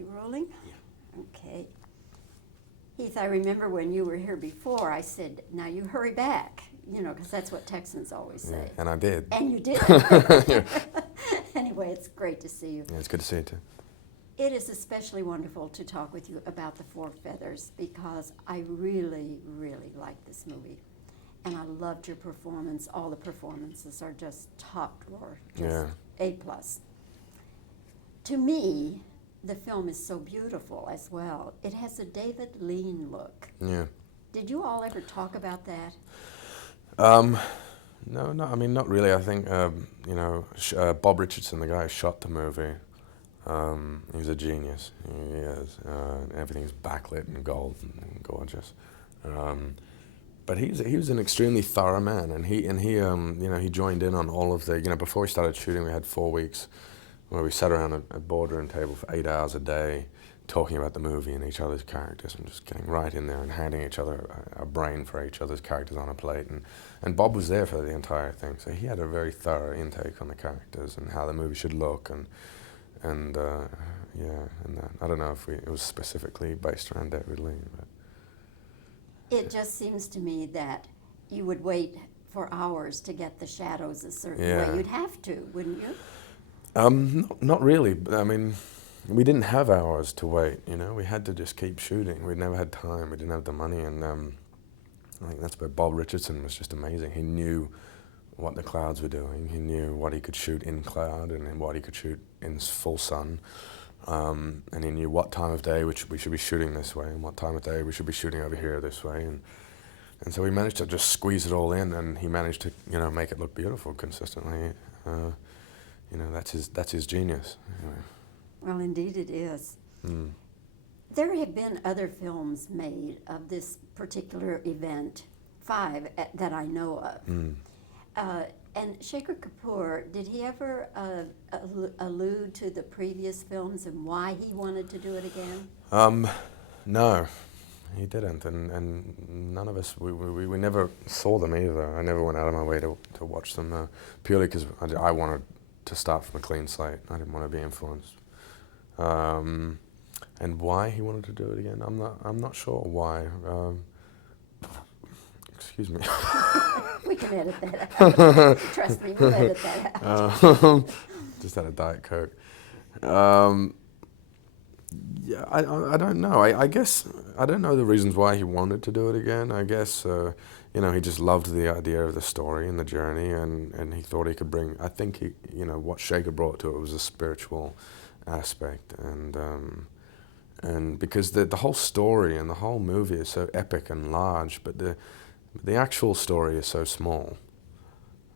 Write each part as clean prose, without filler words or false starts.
you rolling? Yeah. Okay. Heath, I remember when you were here before, I said, now you hurry back, you know, because that's what Texans always say. Yeah, and I did. And you did. Anyway, it's great to see you. Yeah, it's good to see you too. It is especially wonderful to talk with you about The Four Feathers because I really, really like this movie. And I loved your performance. All the performances are just top drawer, just A+. To me, the film is so beautiful as well. It has a David Lean look. Yeah. Did you all ever talk about that? No, I mean, not really. I think, you know, Bob Richardson, the guy who shot the movie, he's a genius. He is. Everything's backlit and gold and gorgeous. But he was an extremely thorough man, and he you know, he joined in on all of the, you know, before we started shooting, we had 4 weeks where we sat around a boardroom table for 8 hours a day, talking about the movie and each other's characters, and just getting right in there and handing each other a brain for each other's characters on a plate. And Bob was there for the entire thing, so he had a very thorough intake on the characters and how the movie should look, and I don't know if it was specifically based around David Lean, but it just seems to me that you would wait for hours to get the shadows a certain way. You'd have to, wouldn't you? Not really. I mean, we didn't have hours to wait, you know. We had to just keep shooting. We'd never had time. We didn't have the money, and I think that's where Bob Richardson was just amazing. He knew what the clouds were doing. He knew what he could shoot in cloud and what he could shoot in full sun. And he knew what time of day we should be shooting this way and what time of day we should be shooting over here this way. And so we managed to just squeeze it all in, and he managed to, you know, make it look beautiful consistently. You know, that's his genius. Anyway. Well, indeed it is. Mm. There have been other films made of this particular event, 5 that I know of. Mm. And Shaker Kapoor, did he ever allude to the previous films and why he wanted to do it again? No, he didn't, and none of us, we never saw them either. I never went out of my way to watch them, purely because I wanted to start from a clean slate. I didn't want to be influenced. And why he wanted to do it again, I'm not sure why. Excuse me. We can edit that out. Trust me, we'll edit that out. Just had a Diet Coke. Yeah, I don't know. I guess I don't know the reasons why he wanted to do it again. I guess you know, he just loved the idea of the story and the journey, and he thought he could bring. I think he, you know, what Shaker brought to it was a spiritual aspect, and because the whole story and the whole movie is so epic and large, but the actual story is so small.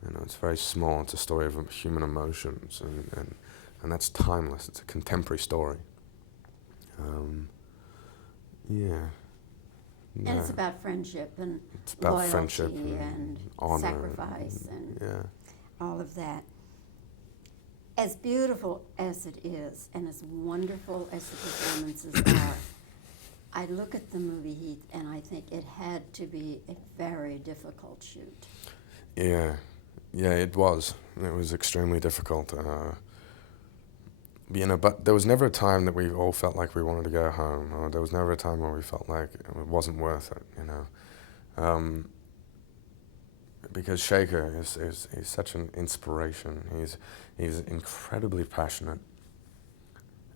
You know, it's very small. It's a story of human emotions, and that's timeless. It's a contemporary story. Yeah. And it's about friendship and it's about loyalty friendship and honor sacrifice and all of that. As beautiful as it is and as wonderful as the performances are, I look at the movie, Heath, and I think it had to be a very difficult shoot. Yeah, it was. It was extremely difficult. You know, but there was never a time that we all felt like we wanted to go home, or there was never a time where we felt like it wasn't worth it, you know. Because Shaker is such an inspiration. He's incredibly passionate.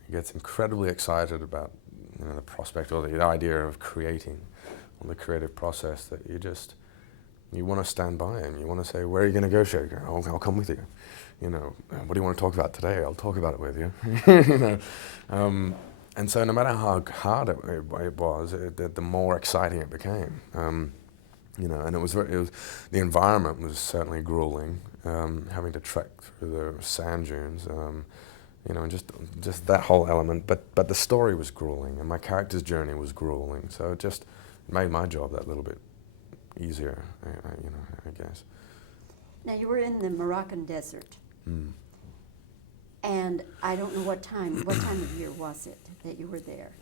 He gets incredibly excited about, you know, the prospect or the idea of creating, or the creative process, that you want to stand by him. You want to say, "Where are you going to go, Shaker? I'll come with you." You know, "What do you want to talk about today? I'll talk about it with you." You know, and so no matter how hard it was, the more exciting it became. You know, and it was the environment was certainly grueling. Having to trek through the sand dunes, you know, and just that whole element. But the story was grueling, and my character's journey was grueling. So it just made my job that little bit easier, you know, I guess. Now, you were in the Moroccan desert, and I don't know what time of year was it that you were there?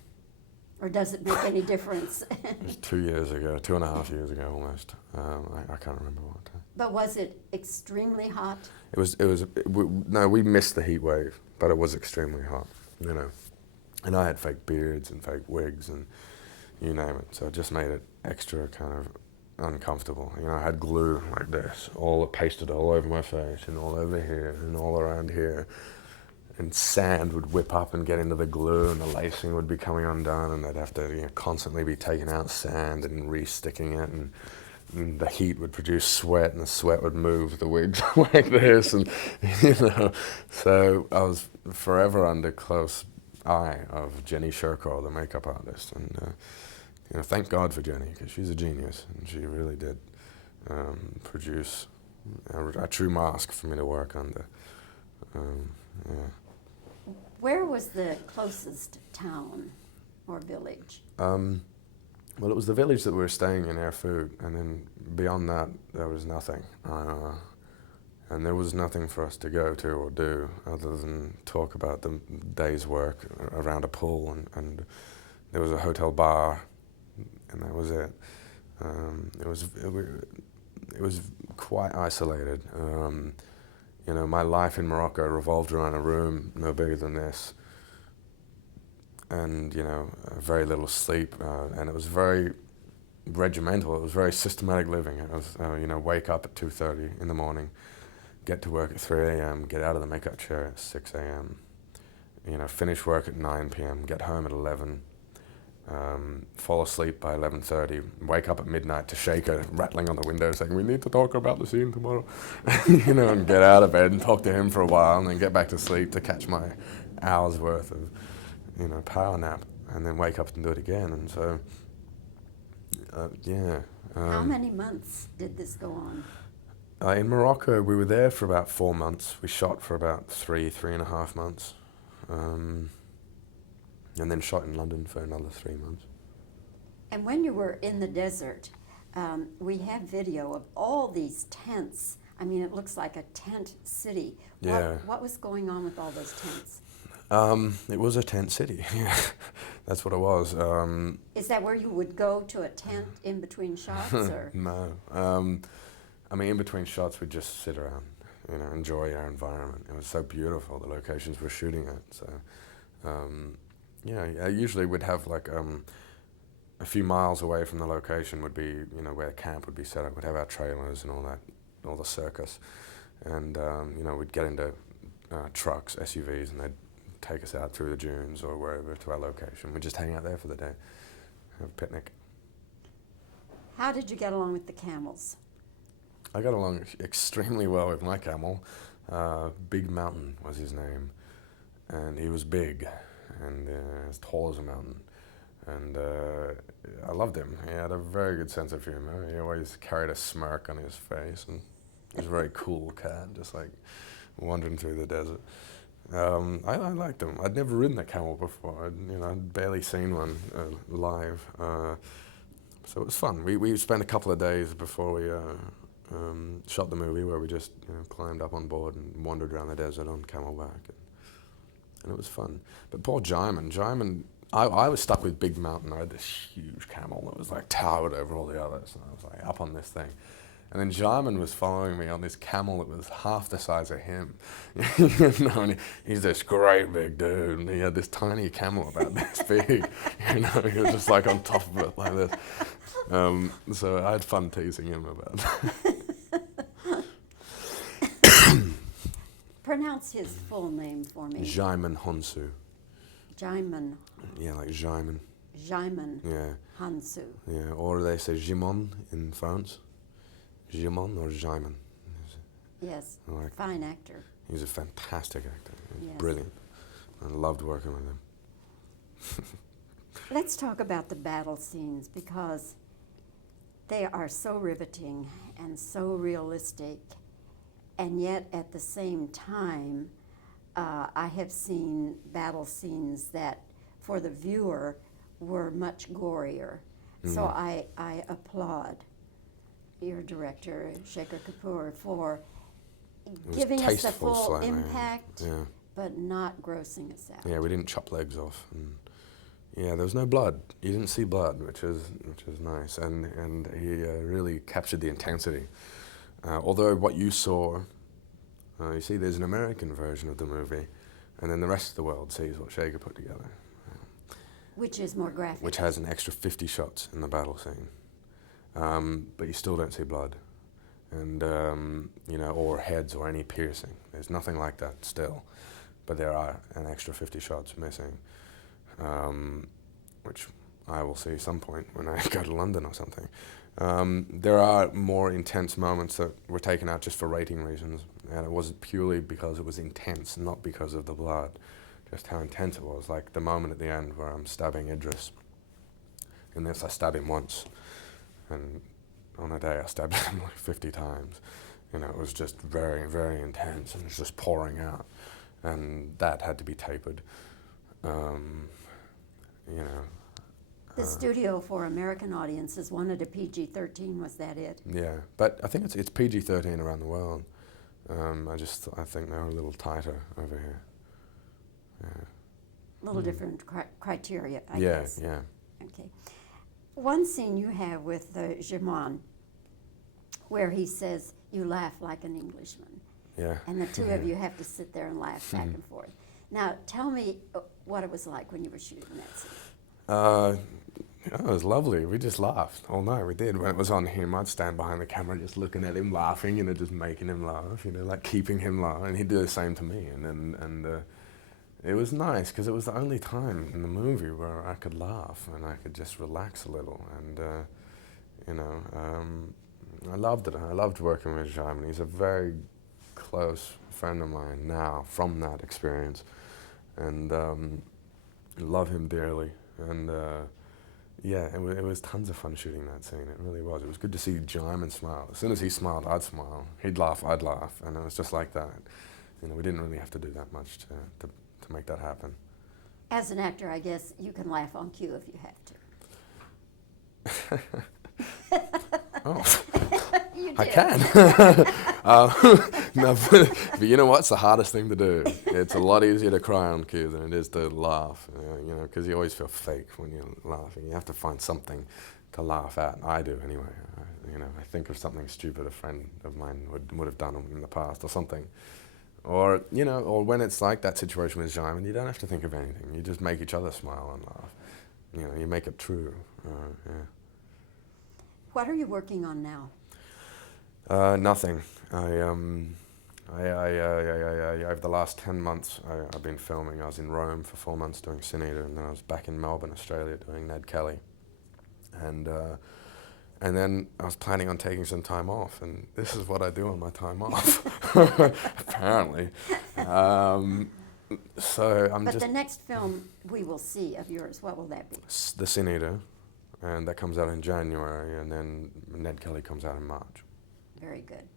Or does it make any difference? It was 2 years ago, 2.5 years ago almost. I can't remember what time. But was it extremely hot? We missed the heat wave, but it was extremely hot, you know. And I had fake beards and fake wigs and you name it. So it just made it extra kind of uncomfortable. You know, I had glue like this, all pasted all over my face and all over here and all around here. And sand would whip up and get into the glue, and the lacing would be coming undone, and they'd have to, you know, constantly be taking out sand and re-sticking it, and the heat would produce sweat, and the sweat would move the wigs like this, and you know, so I was forever under close eye of Jenny Sherkar, the makeup artist, and you know, thank God for Jenny, because she's a genius, and she really did produce a true mask for me to work under. Yeah. Where was the closest town or village? Well, it was the village that we were staying in, Air Food, and then beyond that, there was nothing. And there was nothing for us to go to or do other than talk about the day's work around a pool, and there was a hotel bar, and that was it. It was quite isolated. You know, my life in Morocco revolved around a room no bigger than this, and you know, very little sleep, and it was very regimental. It was very systematic living. It was, you know, wake up at 2:30 in the morning, get to work at 3 a.m., get out of the makeup chair at 6 a.m., you know, finish work at 9 p.m., get home at 11, fall asleep by 11:30, wake up at midnight to Shaker rattling on the window saying, "We need to talk about the scene tomorrow," you know, and get out of bed and talk to him for a while, and then get back to sleep to catch my hour's worth of, you know, power nap, and then wake up and do it again. And so, yeah. How many months did this go on? In Morocco, we were there for about 4 months. We shot for about 3.5 months. And then shot in London for another 3 months. And when you were in the desert, we have video of all these tents. I mean, it looks like a tent city. Yeah. What was going on with all those tents? It was a tent city. Yeah, that's what it was. Is that where you would go to a tent in between shots, or? No. I mean, in between shots, we'd just sit around, you know, enjoy our environment. It was so beautiful, the locations we're shooting at. So, yeah, usually we'd have like a few miles away from the location would be, you know, where camp would be set up. We'd have our trailers and all that, all the circus, and you know, we'd get into trucks, SUVs, and they'd take us out through the dunes or wherever to our location. We'd just hang out there for the day, have a picnic. How did you get along with the camels? I got along extremely well with my camel. Big Mountain was his name, and he was big and as tall as a mountain. And I loved him. He had a very good sense of humor. He always carried a smirk on his face, and he was a very cool cat, just like wandering through the desert. I liked him. I'd never ridden a camel before. I'd barely seen one live. So it was fun. We spent a couple of days before we shot the movie where we just climbed up on board and wandered around the desert on camelback, and it was fun. But poor Jaimin, I was stuck with Big Mountain. I had this huge camel that was like towered over all the others, and I was like up on this thing. And then Jaimin was following me on this camel that was half the size of him. And he's this great big dude, and he had this tiny camel about this big. He was just like on top of it like this. So I had fun teasing him about that. Pronounce his full name for me. Jaimin Honsu. Jaimin. Yeah, like Jaimin. Jaimin. Yeah. Hansu. Yeah, or they say Jimon in France. Jimon or Jaimin. Yes, fine actor. He was a fantastic actor. He was brilliant. I loved working with him. Let's talk about the battle scenes, because they are so riveting and so realistic, and yet at the same time, I have seen battle scenes that, for the viewer, were much gorier. So I applaud your director, Shekhar Kapur, for giving us the full impact, but not grossing us out. Yeah, we didn't chop legs off. And yeah, there was no blood. You didn't see blood, which is nice. And he really captured the intensity. Although what you saw, you see there's an American version of the movie, and then the rest of the world sees what Shekhar put together. Which is more graphic. which has an extra 50 shots in the battle scene. But you still don't see blood, and you know, or heads or any piercing. There's nothing like that still, but there are an extra 50 shots missing, which I will see some point when I go to London or something. There are more intense moments that were taken out just for rating reasons, and it was purely because it was intense, not because of the blood. Just how intense it was, like the moment at the end where I'm stabbing Idris. In this, I stab him once, and on a day I stabbed him like 50 times. You know, it was just very, very intense, and it's just pouring out, and that had to be tapered. You know. The studio for American audiences wanted a PG-13. Was that it? Yeah, but I think it's PG-13 around the world. I think they're a little tighter over here. Yeah. A little different criteria, I guess. Yeah. Okay. One scene you have with Jemon, where he says, "You laugh like an Englishman," Yeah. and the two of you have to sit there and laugh back and forth. Now, tell me what it was like when you were shooting that scene. It was lovely. We just laughed all night. We did. When it was on him, I'd stand behind the camera just looking at him, laughing, you know, just making him laugh, you know, like keeping him laugh. And he'd do the same to me. And it was nice because it was the only time in the movie where I could laugh and I could just relax a little. And, you know, I loved it. I loved working with Jaime. He's a very close friend of mine now from that experience. And love him dearly. And yeah, it was tons of fun shooting that scene. It really was. It was good to see Jaime smile. As soon as he smiled, I'd smile. He'd laugh, I'd laugh. And it was just like that. You know, we didn't really have to do that much to make that happen. As an actor, I guess you can laugh on cue if you have to. Oh. You I did. can. No, but you know what's the hardest thing to do? It's a lot easier to cry on cue than it is to laugh, you know, because you always feel fake when you're laughing. You have to find something to laugh at. I do anyway. You know, I think of something stupid a friend of mine would have done in the past or something. Or, you know, or when it's like that situation with Jaime, you don't have to think of anything. You just make each other smile and laugh. You know, you make it true. Yeah. What are you working on now? Nothing. Over the last 10 months, I've been filming. I was in Rome for 4 months doing Sin Eater, and then I was back in Melbourne, Australia, doing Ned Kelly. And then I was planning on taking some time off, and this is what I do on my time off, apparently. So I'm But just... the next film we will see of yours, what will that be? The Sin Eater, and that comes out in January, and then Ned Kelly comes out in March. Very good.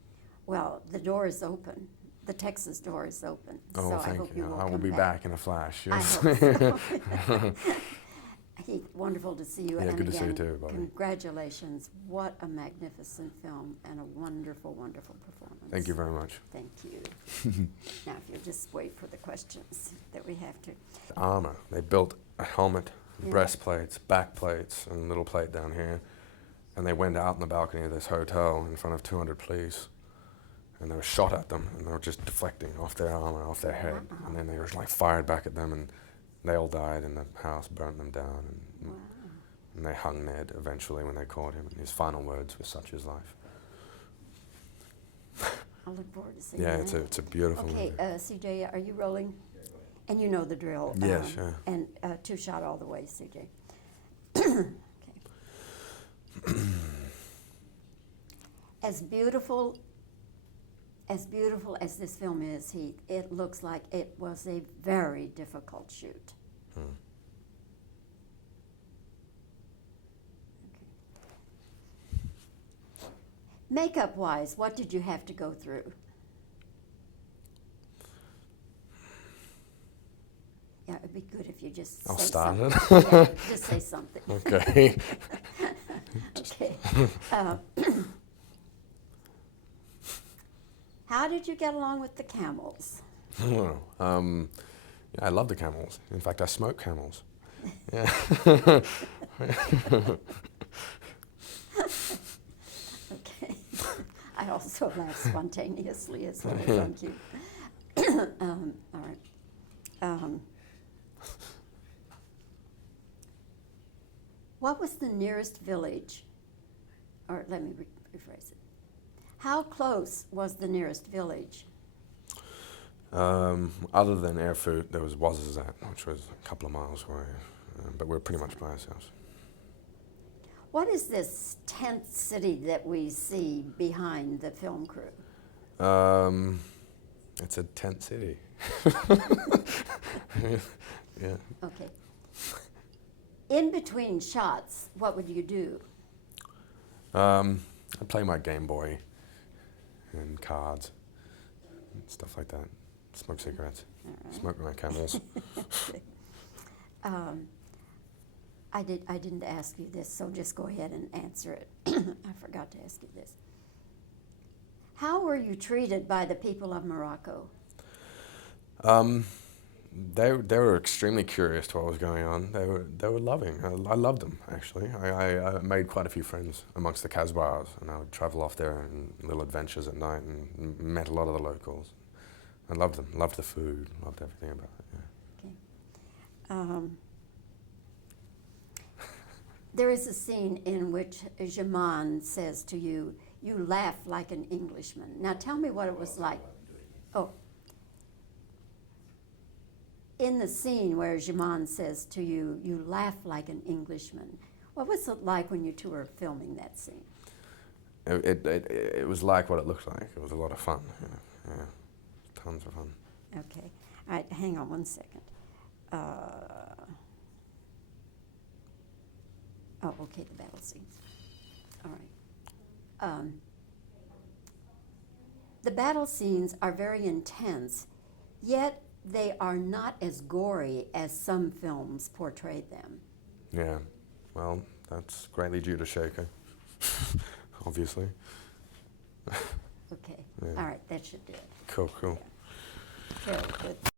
Well, the door is open. The Texas door is open. Oh, so thank I hope you. you will I will come be back in a flash. Yes. I hope so. Heath, wonderful to see you. Yeah, and good to see you again, too, Bobbie. congratulations. What a magnificent film and a wonderful, wonderful performance. Thank you very much. Thank you. Now, if you'll just wait for the questions that we have to. The armor. They built a helmet, Yeah. breastplates, back plates, and a little plate down here. And they went out in the balcony of this hotel in front of 200 police. And they were shot at them, and they were just deflecting off their armor, off their head. Wow. And then they were like fired back at them, and they all died, and the house burnt them down. And, Wow. and they hung Ned eventually when they caught him. And his final words were, "Such is life." I look forward to seeing Yeah, that. it's a beautiful Okay, movie. CJ, are you rolling? And you know the drill. Yeah, sure. And two-shot all the way, CJ. Okay. As beautiful as this film is, Heath, it looks like it was a very difficult shoot. Hmm. Okay. Makeup-wise, what did you have to go through? Yeah, it'd be good if you just I'll say start something. it. Yeah, just say something. Okay. Okay. How did you get along with the camels? Well, yeah, I love the camels. In fact, I smoke camels. Yeah. Okay. I also laugh spontaneously as well as on cue. All right. What was the nearest village? Or let me rephrase it. How close was the nearest village? Other than Erfurt, there was Wazazat, which was a couple of miles away, but we're pretty much by ourselves. What is this tent city that we see behind the film crew? It's a tent city. Yeah. Okay. In between shots, what would you do? I'd play my Game Boy and cards and stuff like that. Smoke cigarettes. All right. Smoke my Camels. I didn't ask you this, so just go ahead and answer it. I forgot to ask you this. How were you treated by the people of Morocco? They were extremely curious to what was going on. They were loving. I loved them, actually. I made quite a few friends amongst the Casbahs, and I would travel off there on little adventures at night and met a lot of the locals. I loved them. Loved the food. Loved everything about it. Yeah. Okay. There is a scene in which Jaman says to you, "You laugh like an Englishman." Now tell me what it was like. Oh. In the scene where Jaman says to you, "You laugh like an Englishman," what was it like when you two were filming that scene? It was like what it looked like. It was a lot of fun. Yeah. Tons of fun. Okay. All right, hang on one second. Okay, the battle scenes. All right. The battle scenes are very intense, yet they are not as gory as some films portrayed them. Yeah. Well, that's greatly due to Shaker, obviously. Okay. Yeah. All right, that should do it. Cool. Very good.